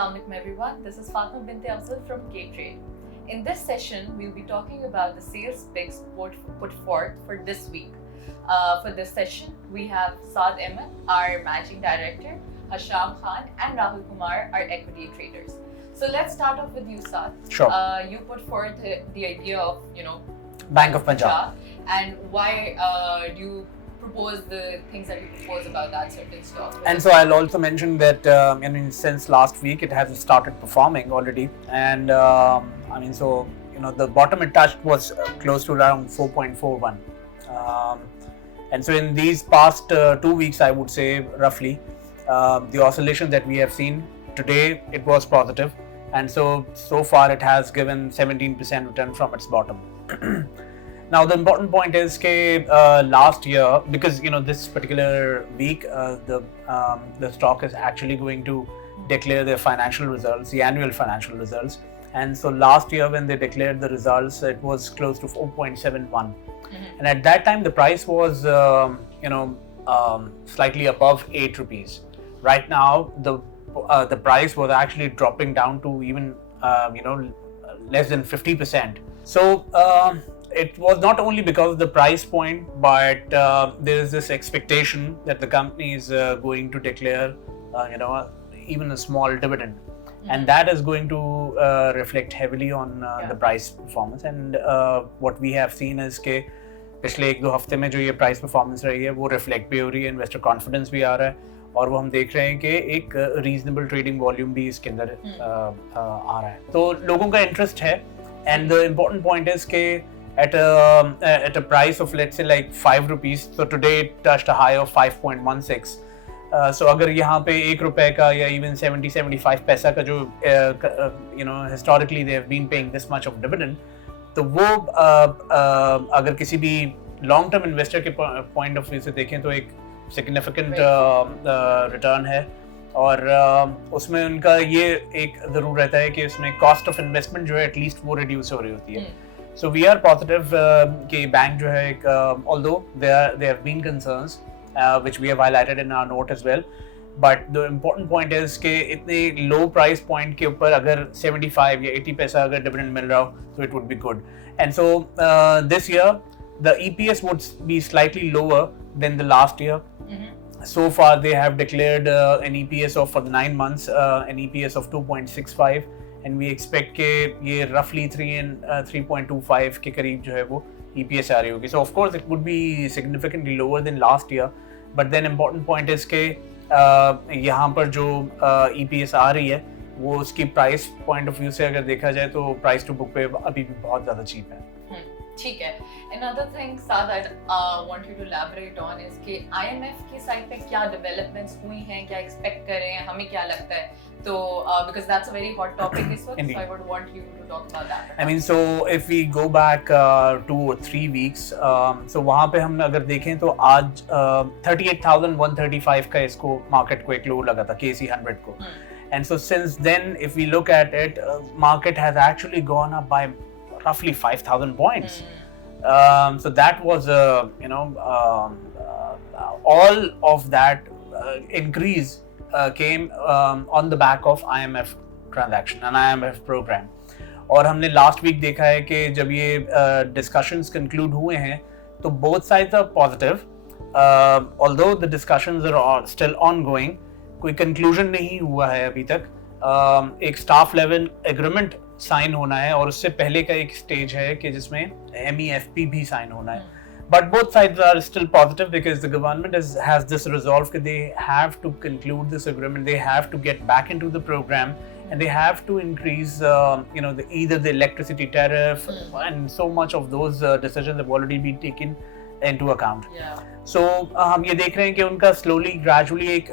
Assalamu alaikum everyone, this is Fatma Binte Afzal from KTrade. In this session, we'll be talking about the sales picks put forth for this week. For this session, we have Saad Ahmed, our Managing Director, Hasham Khan and Rahul Kumar, our equity traders. So let's start off with you, Saad. Sure. You put forth the idea of, Bank of Punjab. And why do you propose the things that you propose about that certain stock? And so I'll also mention that since last week it has started performing already, and the bottom it touched was close to around 4.41, and so in these past 2 weeks, I would say roughly, the oscillation that we have seen today, it was positive, and so far it has given 17% return from its bottom. Now the important point is that last year, because this particular week the stock is actually going to declare their financial results, the annual financial results, and so last year when they declared the results, it was close to 4.71, and at that time the price was slightly above 8 rupees. Right now the price was actually dropping down to even less than 50%. So it was not only because of the price point, but there is this expectation that the company is going to declare, even a small dividend, and that is going to reflect heavily on the price performance. And what we have seen is कि पिछले 1-2 हफ्ते में जो ये price performance रही है, वो reflect भी हो रही है, investor confidence भी आ रहा है, और वो हम देख रहे हैं कि एक reasonable trading volume भी इसके अंदर आ रहा है. तो लोगों का interest है, and the important point is कि at a price of let's say like 5 rupees, so today it touched a high of 5.16. So अगर यहाँ पे 1 रुपए का या even 70-75 पैसा का जो historically they have been paying this much of dividend, तो वो अगर किसी भी long term investor के point of view से देखें तो एक significant return है, और उसमें उनका ये एक ज़रूर रहता है कि उसमें cost of investment जो है at least वो reduce हो रही होती है. So we are positive कि बैंक जो है एक although there have been concerns which we have highlighted in our note as well, but the important point is कि इतने low price point के ऊपर अगर 75 या 80 पैसा अगर dividend मिल रहा हो, so it would be good. And so this year the EPS would be slightly lower than the last year. So far they have declared an EPS of, for the 9 months, an EPS of 2.65, and we expect कि ये roughly 3.25 के करीब जो है वो EPS आ रही होगी. So of course it would be significantly lower than last year, but then important point is कि यहाँ पर जो EPS आ रही है वो उसकी price point of view से अगर देखा जाए तो price to book पे अभी भी बहुत ज़्यादा cheap है. ठीक है. Another thing, Saad, I want you to elaborate on is कि IMF की साइड पे क्या developments हुई हैं, क्या expect कर रहे हैं, हमें क्या लगता है, तो because that's a very hot topic this one, so I would want you to talk about that. I mean, so if we go back 2 or 3 weeks, so वहाँ पे हम अगर देखें तो आज 38,135 का इसको market को एक low लगा था KC 100 को, and so since then if we look at it, market has actually gone up by roughly 5,000 points. So that was all of that increase came on the back of IMF transaction and IMF program. और हमने last week देखा है कि जब ये discussions conclude हुए हैं तो both sides are positive, although the discussions are still ongoing. कोई conclusion नहीं हुआ है अभी तक. एक staff level agreement साइन होना है, और उससे पहले का एक स्टेज है कि जिसमें MEFP भी साइन होना है. But both sides are still positive because the government has this resolve that they have to conclude this agreement, they have to get back into the program, and they have to increase either the electricity tariff, and so much of those decisions have already been taken into account. So हम ये देख रहे हैं कि उनका slowly gradually एक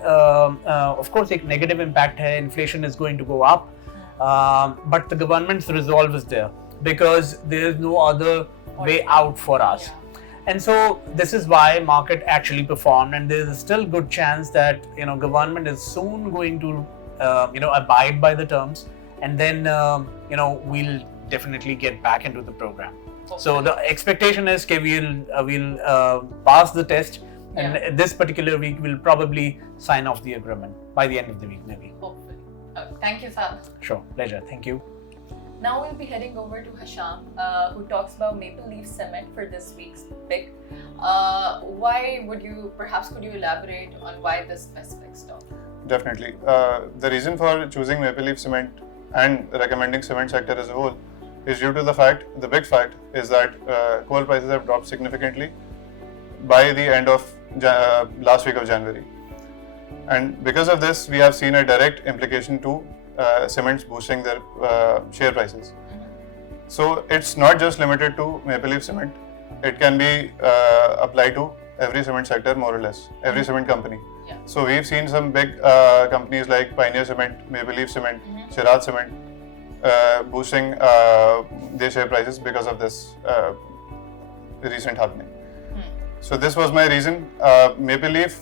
of course एक negative impact है, inflation is going to go up. But the government's resolve is there because there is no other way out for us. And so this is why market actually performed, and there is still good chance that government is soon going to abide by the terms, and then we'll definitely get back into the program. Okay. So the expectation is that we'll pass the test, and this particular week we'll probably sign off the agreement by the end of the week maybe. Hopefully. Thank you, Saad. Sure, pleasure. Thank you. Now we'll be heading over to Hisham, who talks about Maple Leaf Cement for this week's pick. Could you elaborate on why this specific stock? Definitely. The reason for choosing Maple Leaf Cement and recommending cement sector as a whole is due to the big fact is that coal prices have dropped significantly by the end of last week of January. And because of this, we have seen a direct implication to cements boosting their share prices. So it's not just limited to Maple Leaf Cement. It can be applied to every cement sector more or less, every cement company. Yeah. So we've seen some big companies like Pioneer Cement, Maple Leaf Cement, Shiraz Cement boosting their share prices because of this recent happening. So this was my reason. Maple Leaf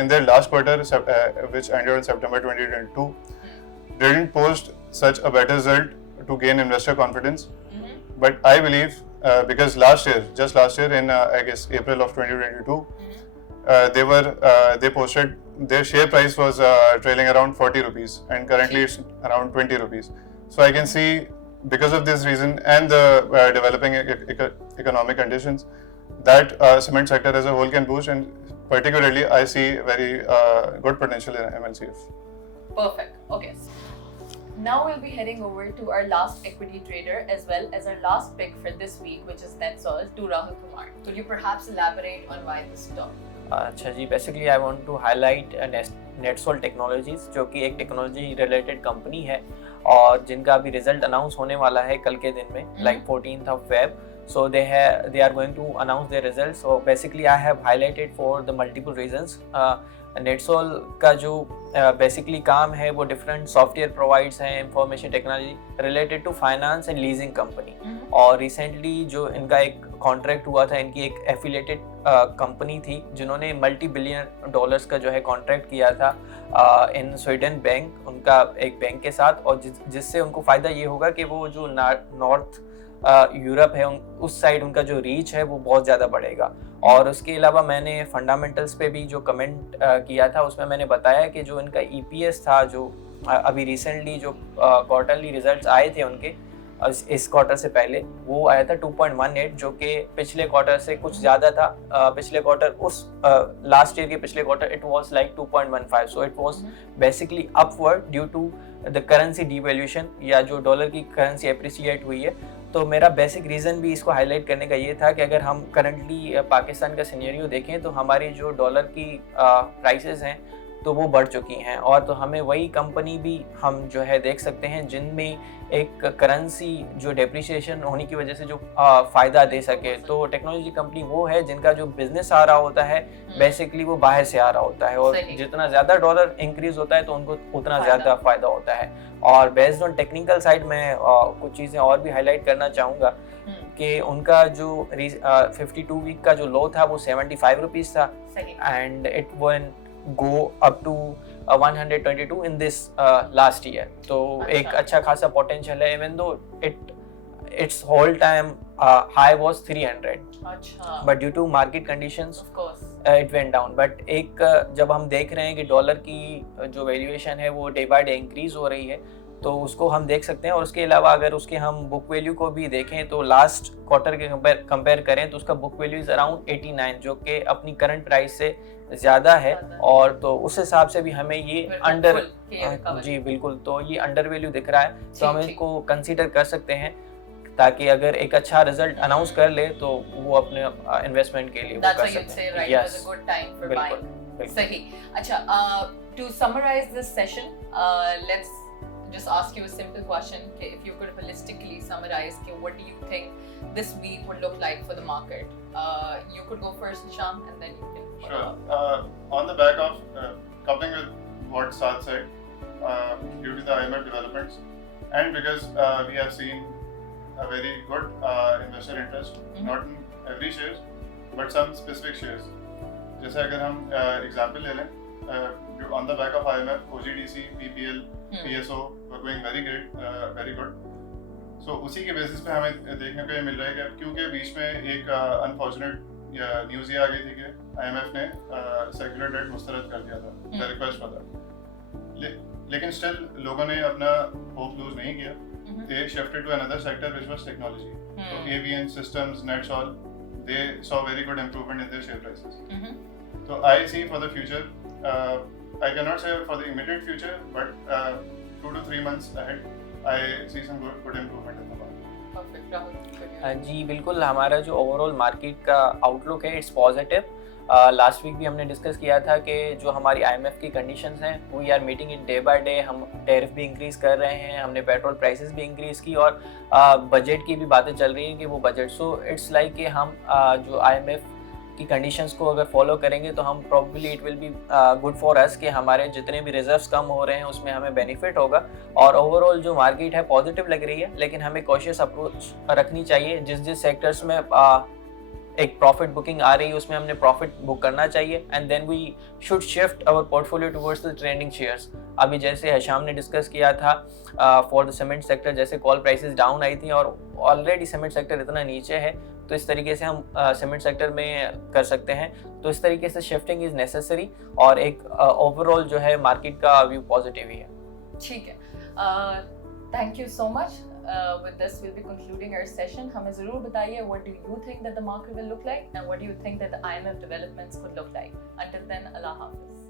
in their last quarter, which ended in September 2022, didn't post such a better result to gain investor confidence. But I believe because just last year in I guess April of 2022, they posted their share price was trailing around 40 rupees and currently it's around 20 rupees. So I can see because of this reason and the developing economic conditions that cement sector as a whole can boost, and particularly I see very good potential in MLCF. Perfect. Okay. Now we'll be heading over to our last equity trader as well as our last pick for this week, which is Netsol, to Rahul Kumar. Could you perhaps elaborate on why this stock? अच्छा जी, basically I want to highlight NetSol Technologies, जो कि एक technology related company है और जिनका अभी result announce होने वाला है कल के दिन में, like 14th of Feb. So they are going to announce their results. So basically I have highlighted for the multiple reasons. NetSol का जो बेसिकली काम है वो डिफरेंट सॉफ्टवेयर प्रोवाइड्स हैं, information technology related to finance and leasing company. और recently जो इनका एक कॉन्ट्रैक्ट हुआ था, इनकी एक एफिलिएटेड कंपनी थी जिन्होंने $multi-billion डॉलर्स का जो है कॉन्ट्रैक्ट किया था इन स्वीडन बैंक, उनका एक बैंक के साथ, और जिससे उनको फ़ायदा ये होगा कि वो जो नॉर्थ यूरोप है उस साइड उनका जो रीच है वो बहुत ज़्यादा बढ़ेगा. और उसके अलावा मैंने फंडामेंटल्स पे भी जो कमेंट किया था उसमें मैंने बताया कि जो इनका EPS था, जो अभी रिसेंटली जो क्वार्टरली रिजल्ट्स आए थे उनके इस क्वार्टर से पहले, वो आया था 2.18, जो कि पिछले क्वार्टर से कुछ ज़्यादा था. पिछले क्वार्टर उस लास्ट ईयर के पिछले quarter it was like 2.15. So it was basically upward due to the currency devaluation, या जो डॉलर की करेंसी एप्रिसिएट हुई है. तो मेरा बेसिक रीज़न भी इसको हाईलाइट करने का ये था कि अगर हम करंटली पाकिस्तान का सिनेरियो देखें तो हमारी जो डॉलर की प्राइसेस हैं तो वो बढ़ चुकी हैं, और तो हमें वही कंपनी भी हम जो है देख सकते हैं जिनमें एक करेंसी जो डेप्रिसिएशन होने की वजह से जो फ़ायदा दे सके. तो टेक्नोलॉजी कंपनी वो है जिनका जो बिजनेस आ रहा होता है बेसिकली वो बाहर से आ रहा होता है, और जितना ज़्यादा डॉलर इंक्रीज होता है तो उनको उतना ज़्यादा फ़ायदा होता है. और बेस्ड ऑन टेक्निकल साइड में कुछ चीज़ें और भी हाईलाइट करना चाहूँगा कि उनका जो 52 वीक का जो लो था वो 75 रुपीज़ था, and it one go up to 122 in this last year. तो एक अच्छा खासा potential है, even though its whole time high was 300. अच्छा. But due to market conditions, of course, it went down. But एक जब हम देख रहे हैं कि डॉलर की जो वैल्यूएशन है वो डे बाय डे इंक्रीज हो रही है, तो उसको हम देख सकते हैं. और उसके अलावा अगर उसके हम बुक वैल्यू को भी देखें तो लास्ट क्वार्टर के कंपेयर करें तो उसका बुक वैल्यू इज अराउंड 89, जो कि अपनी करंट प्राइस से ज़्यादा है. और तो उस हिसाब से भी हमें ये अंडर, जी बिल्कुल, तो ये अंडर वैल्यू दिख रहा है, तो हम इसको कंसीडर कर सकते हैं, ताकि अगर एक अच्छा रिजल्ट अनाउंस कर ले तो वो अपने इन्वेस्टमेंट के लिए वो कर सकते हैं. Yes, good time for buying. सही. अच्छा, to summarise this session, let's just ask you a simple question. Okay, if you could holistically summarize, okay, what do you think this week would look like for the market? You could go first, Hisham, and then you can follow up. On the back of coupling with what Saad said, due to the IMF developments, and because we have seen a very good investor interest, not in every shares, but some specific shares. जैसे अगर हम example ले लें, on the back of IMF, OGDC, PPL, PSO were going very great, very good. So उसी के basis पे हमें देखने को ये मिल रहा है कि क्योंकि बीच में एक अनफॉर्चुनेट न्यूज़ ये आ गई थी कि IMF ने सर्कुलर डेट मुस्तरद कर दिया था, द रिक्वेस्ट फॉर दैट. लेकिन स्टिल लोगों ने अपना होप लूज नहीं किया. They shifted to another sector which was technology. So avian systems, Netsol, they saw very good improvement in their share prices. So I see for the future, I cannot say for the immediate future, but 2 to 3 months ahead, I see some good improvement in the market. Perfect, Rahul. जी बिल्कुल, हमारा जो overall market का outlook है it's positive. Last week भी हमने discuss किया था कि जो हमारी IMF की कंडीशंस हैं we are meeting it day by day. हम टैरिफ भी इंक्रीज़ कर रहे हैं, हमने पेट्रोल प्राइसेस भी इंक्रीज़ की और बजट की भी बातें चल रही हैं कि वो बजट. सो इट्स लाइक कि हम जो IMF की कंडीशंस को अगर फॉलो करेंगे तो हम probably it will be good for us कि हमारे जितने भी रिजर्व्स कम हो रहे हैं उसमें हमें बेनिफिट होगा. और ओवरऑल जो मार्केट है पॉजिटिव लग रही है, लेकिन हमें कॉशियस अप्रोच रखनी चाहिए. जिस सेक्टर्स में एक प्रॉफिट बुकिंग आ रही है उसमें हमने प्रॉफिट बुक करना चाहिए and then we should shift our portfolio towards the trending shares. अभी जैसे हशाम ने डिस्कस किया था फॉर द सीमेंट सेक्टर, जैसे कॉल प्राइसेस डाउन आई थी और ऑलरेडी सीमेंट सेक्टर इतना नीचे है, तो इस तरीके से हम सीमेंट सेक्टर में कर सकते हैं. तो इस तरीके से शिफ्टिंग इज़ नेसेसरी और एक ओवरऑल जो है मार्केट का व्यू पॉजिटिव ही है. ठीक है, thank you so much. With this we'll be concluding our session. हमें ज़रूर बताइए what do you think that the market will look like and what do you think that the IMF developments could look like. Until then, Allah Hafiz.